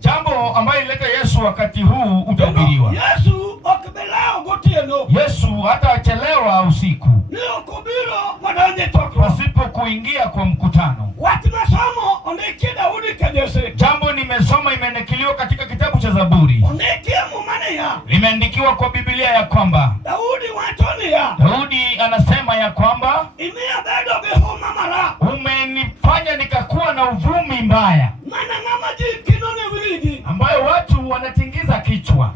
jambo ambayo ileta Yesu wakati huu utahubiriwa. Yesu hata achelewa usiku pasipo kuingia kwa mkutano. Jambo nimesoma imenekiliwa katika kitabu cha Zaburi. Limeandikiwa kwa Biblia ya kwamba Daudi anasema ya kwamba umenifanya nikakuwa na uvumi mbaya, ambayo watu wanatingiza kichwa.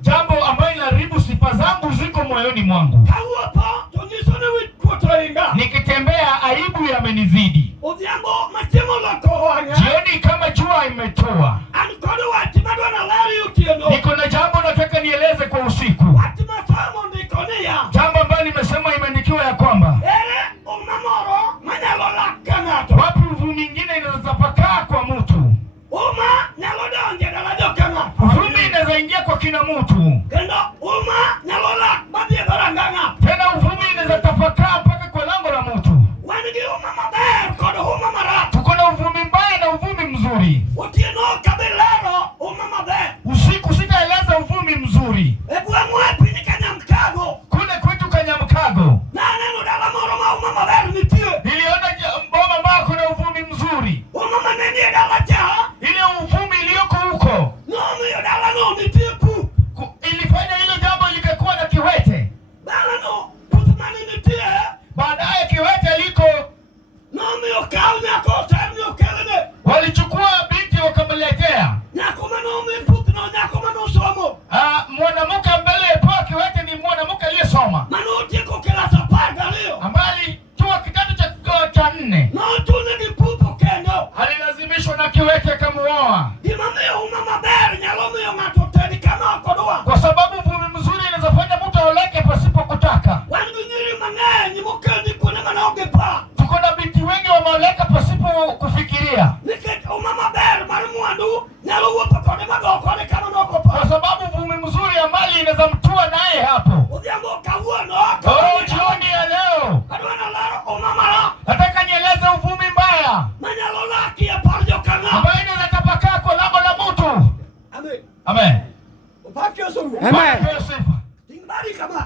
Jambo ambayo inaharibu sifa zangu ziko moyoni mwangu. Nikitembea aibu yamenizidi. Jioni kama jua imetoa, niko na jambo nataka nieleze kwa usiku. Jambo ambayo nimesema imeandikiwa ya kwamba wapi uvumi mwingine inaweza kwa mtu. Uvumi inaweza ingia kwa kila mtu. Tena uvumi inaweza tapakaa mpaka kwa lango la mtu. Tuko na uvumi mbaya na uvumi mzuri. Usiku sitaeleza uvumi mzuri. Kule kwetu Kanyamkago niliona mboma ambao kuna uvumi mzuri. Ile uvumi iliyoko huko ilifanya hilo jambo likakuwa na kiwete. Baadaye kiwete liko walichukua binti wakamletea. Mwanamke mbele kwa kiwete ni mwanamke aliyesoma, ambaye toa kidato cha 4. Alilazimishwa na kiwete kumuoa. Kwa sababu uvumi mzuri inaweza fanya mtu aoleke pasipo kutaka. Tuko na binti wengi wameoleka pasipo kufikiria. Kwa sababu uvumi mzuri ya mali inaweza mtua naye hapo. Jioni ya leo nataka nieleze uvumi mbaya ambayo inaweza tapakaa kwa lango la mtu. Amen. Amen.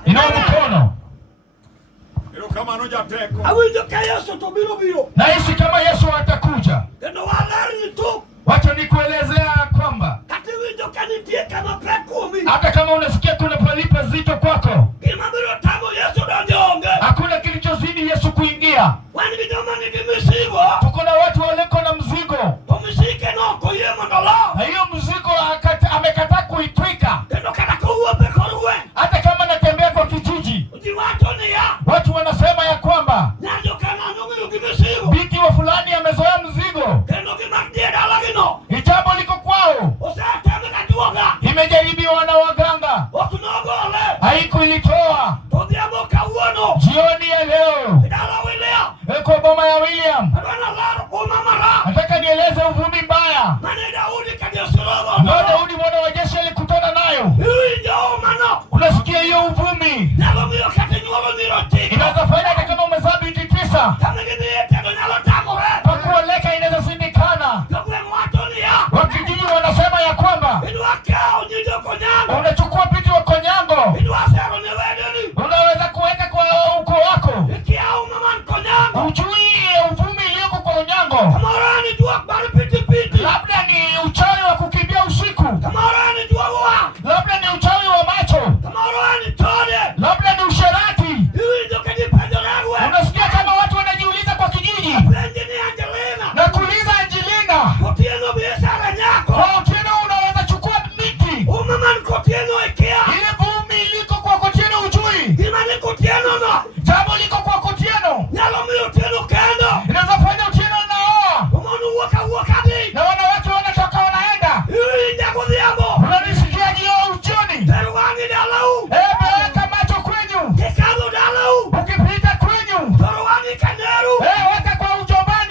Inua mkono. Naishi kama Yesu atakuja. Wacha nikuelezea kwamba hata kama unasikia kuna palipa zito kwako, hakuna kilichozidi Yesu kuingia. Tuko na watu waliko na mzigo, na hiyo mzigo amekataa kuitwika. Hata kama natembea kwa kijiji, watu wanasema ya kwamba binti wa fulani amezoea mzigo. Jambo liko kwao, imejaribiwa na waganga, haikuilitoa. Jioni ya leo kwa boma ya William nataka nieleze uvumi mbaya ambao Daudi mwana wa jeshi alikutana nayo. Unasikia hiyo uvumi inaweza fanya hata kama umezaa binti 9. Pakuoleka inaweza sindikana. Wakijiji wanasema ya kwamba unachukua binti wa Konyango, unaweza kuweka kwa uko wako. Ujui uvumi iliyoko kwa Onyango labda ni uchawi wa kukimbia usiku, labda ni uchawi wa macho, labda ni usherati. Unasikia kama watu wanajiuliza kwa kijiji na kuuliza Angelina, kwa Otieno unaweza chukua miti ile vumi iliko kwa Otieno ujui. Jambo liko kwa Otieno inaweza fanya Otieno naoa na wanawake wanatoka wanaenda. Unanisikia jioni? Weka macho kwenyu, ukipita kwenyu weka kwa ujombani.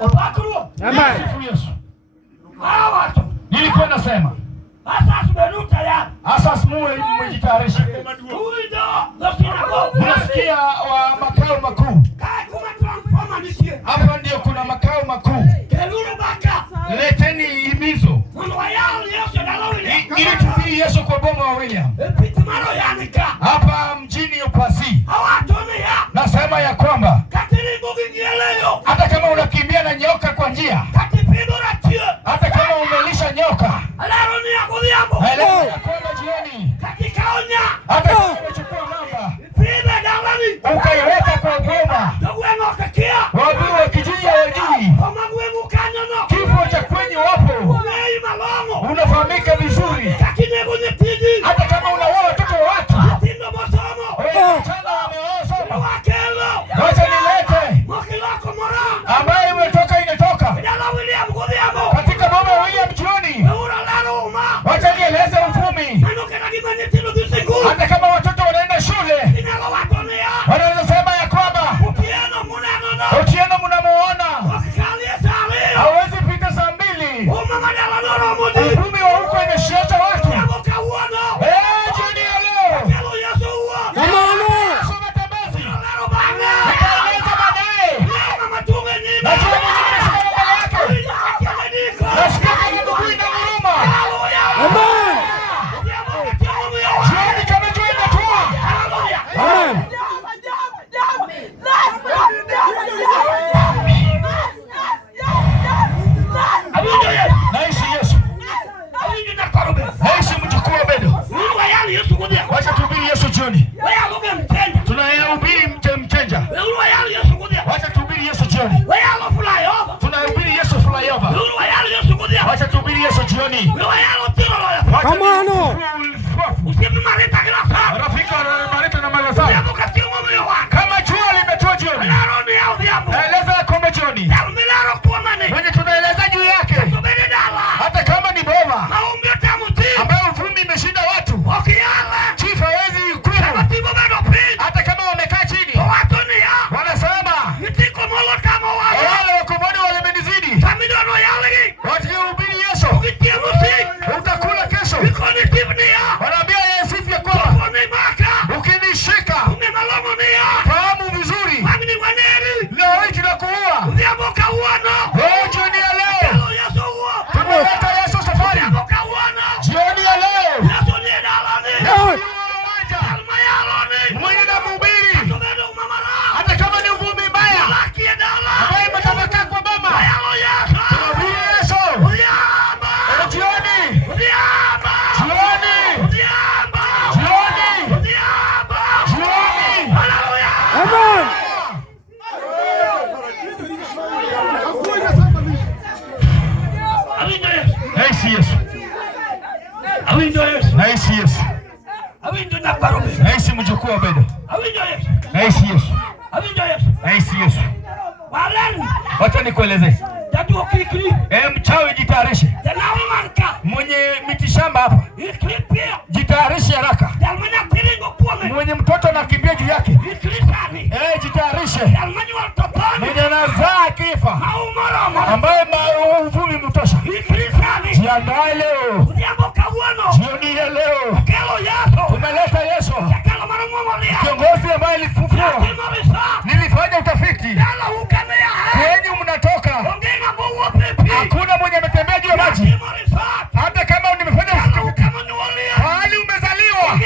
Opakuru. Amen. Yesu. Hawa watu. Nilikuwa nasema. Asas beruta ya. Asas muwe mjitayarishe. Huido ndio unasikia wa makao makuu. Hapa ndio kuna makao makuu. Leteni himizo. Ili tupii Yesu kwa boma wa William. Hapa mjini Upasi. Nasema ya kwamba hata kama unakimbia na nyoka kwa njia, hata kama umelisha nyoka, ya kwamba jioni, hata kama umechukua namba ukaiweka kwa boma, wabu wa kijiji ya wajii, kifo cha kwenye wapo unafahamika vizuri. Hata kama unaoa watoto wa watu, wachana wameosoma, wacha nilete ambaye imetoka inatoka katika boma ya William jioni. Wacha nieleze uvumi. Hata kama watoto wanaenda shule, wanaweza sema ya kwamba Otieno mnamuona hawezi pita saa 2. Uvumi wa huko imeshiacha watu. Jioni ya leo soma tabasi nikaeleza baadaye. Najua mbele yake nasikia kama ndugu ina huruma. Jioni kama jua inatua. Naishi Yesu. Naishi mjukuu wa Bedo. Wacha tuhubiri Yesu jioni. Tunayahubiri mchenja. Wacha tuhubiri Yesu jioni. Tunahubiri Yesu flyover. Wacha tuhubiri Yesu jioni. Come on. Rafiki Marita na Malasai. Kama jua limetua jioni. Eleza kombe jioni. Mwenye tunaeleza juu yake. Hata kama ni boma ambayo uvumi imeshinda watu, chief hawezi kuimu. Hata kama wamekaa chini, wanasema wale wakomoni walimenizidi. Wakihubiri Yesu, utakula kesho. Wanaambia Yesu ya kwamba ukinishika fahamu vizuri, leo hii tunakuua. Jioni ya leo tumeleta Yesu safari. Jioni ya leo mwenye na mhubiri, hata kama ni uvumi mbaya ambaye imetapakaa kwa boma, tunahubiri Yesu. Jioni naishi Yesu. Naishi mjukuu wa Bedo. Naishi Yesu. Naishi Yesu. Wacha nikueleze. Mchawi jitayarishe. Mwenye mitishamba hapa jitayarishe haraka. Mwenye mtoto anakimbia juu yake jitayarishe. Mwenye anazaa kifa ambaye uvumi mtosha jiandae leo. Jioni ya leo tumeleta Yesu, kiongozi ambaye alifufua. Nilifanya utafiti kwenye mnatoka, hakuna mwenye ametembea juu ya maji. Hata kama nimefanya utafiti hali umezaliwa,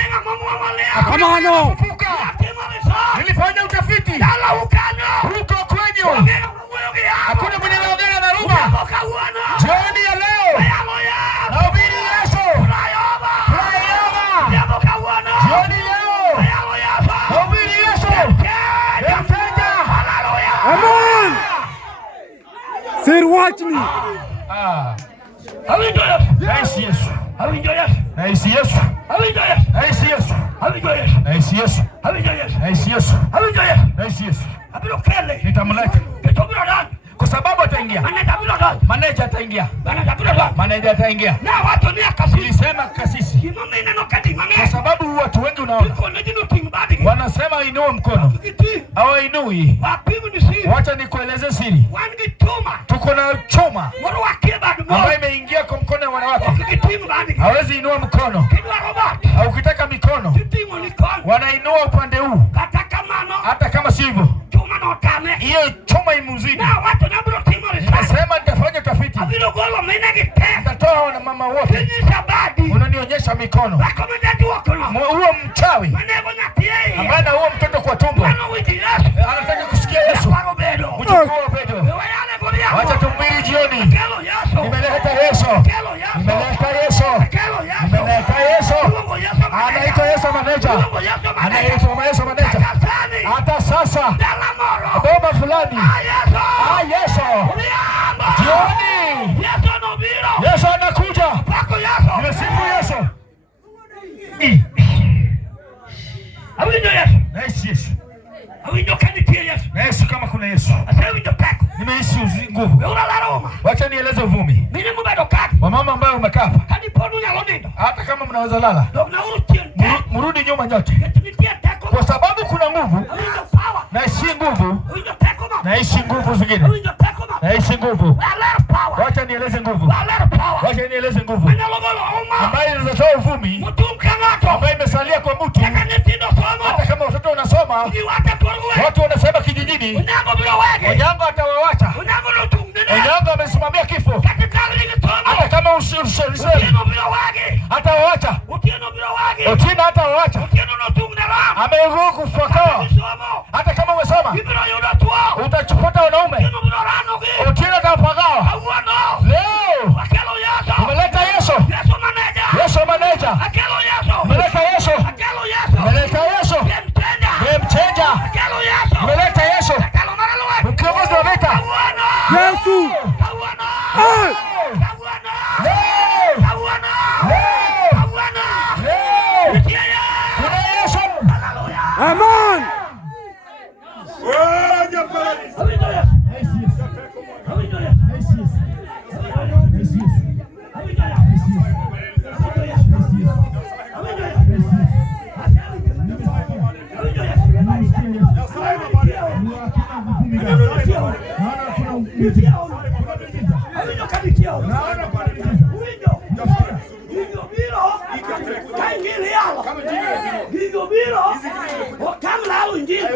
nilifanya utafiti huko kwenyu, hakuna mwenye anaongea na rumba. Jioni ya leo nahubiri Yesu. Jioni leo nahubiri Yesu. Amen. Say watch me. Naishi Yesu. Naishi Yesu. Naishi Yesu. Naishi Yesu. Naishi Yesu. Naishi Yesu. Nitamleta Kwa sababu ataingia. Maneja ataingia. Maneja ataingia. Nilisema kasisi. Kwa sababu watu wengi unaona wanasema inua mkono. Hawainui. Wacha nikueleze siri. Tuko na chuma ambayo imeingia kwa mkono wa wanawake. Hawezi inua mkono. Au ukitaka mikono wanainua upande huu. Hata kama sivyo hiyo chuma imuzidi. Nasema nitafanya tafiti. Nitatoa na mama wote. Unanionyesha mikono. Huo mchawi ambaye na huo mtoto kwa tumbo anataka kusikia Yesu. Mchukua Pedro. Wacha tumhubiri jioni. Nimeleta Yesu. Nimeleta Yesu. Nimeleta Yesu. Anaitwa Yesu maneja. Anaitwa Yesu maneja. Hata sasa baba fulani. Yesu. Jioni. Yesu anakuja. Nimesifu Yesu. Yesu. Yesu kama kuna Yesu. Nimeishi nguvu. Wacha nieleze uvumi. Wamama ambao umekaa hata kama mnaweza lala, mrudi nyuma nyote. Kwa sababu kuna nguvu. Naishi nguvu. Naishi nguvu zingine. Naishi nguvu. Wacha nieleze nguvu. Wacha nieleze nguvu ambayo inatoa uvumi, ambayo imesalia kwa mtu. Hata kama watoto unasoma, watu wanasema kijijini Onyango atawawacha. Onyango amesimamia kifo. Hata kama atawawacha. Otina atawawacha. Ameruhusu kufakawa. Hata kama umesoma utachukua wanaume. Otina atapagawa. Leo umeleta Yesu. Yesu maneja. Umeleta Yesu. Umeleta Yesu. Mchenja. Umeleta Yesu. Mkiongozi wa vita. Yesu. Amen.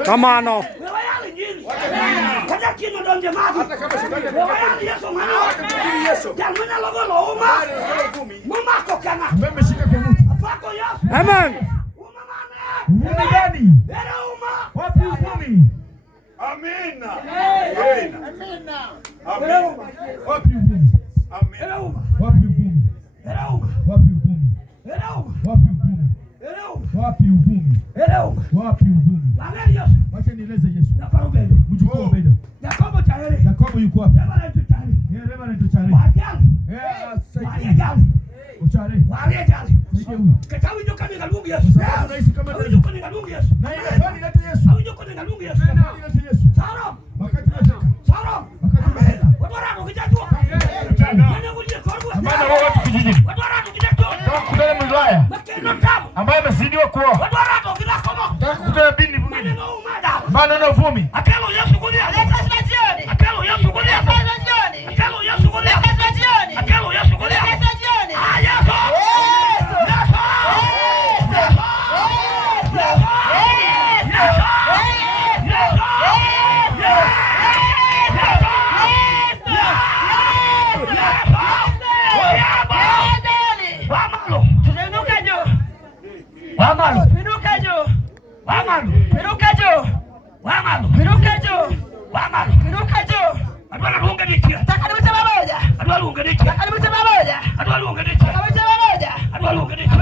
Come on now. Amen. Wapi uvumi? Wacha nieleze Yesu. Mjukuu Pedro. Yakobo yuko wapi? Reverend Uchare. Uchare. Ambaye amezidiwa kuoa. Nataka kukutana bini mwingine. Maana na uvumi. Akelo Yesu kulia. Leta jioni. Akelo Yesu kulia. Leta jioni. Akelo Yesu kulia. Leta jioni. Akelo Yesu kulia. Leta jioni. Yesu. Adwa luonge dichiel.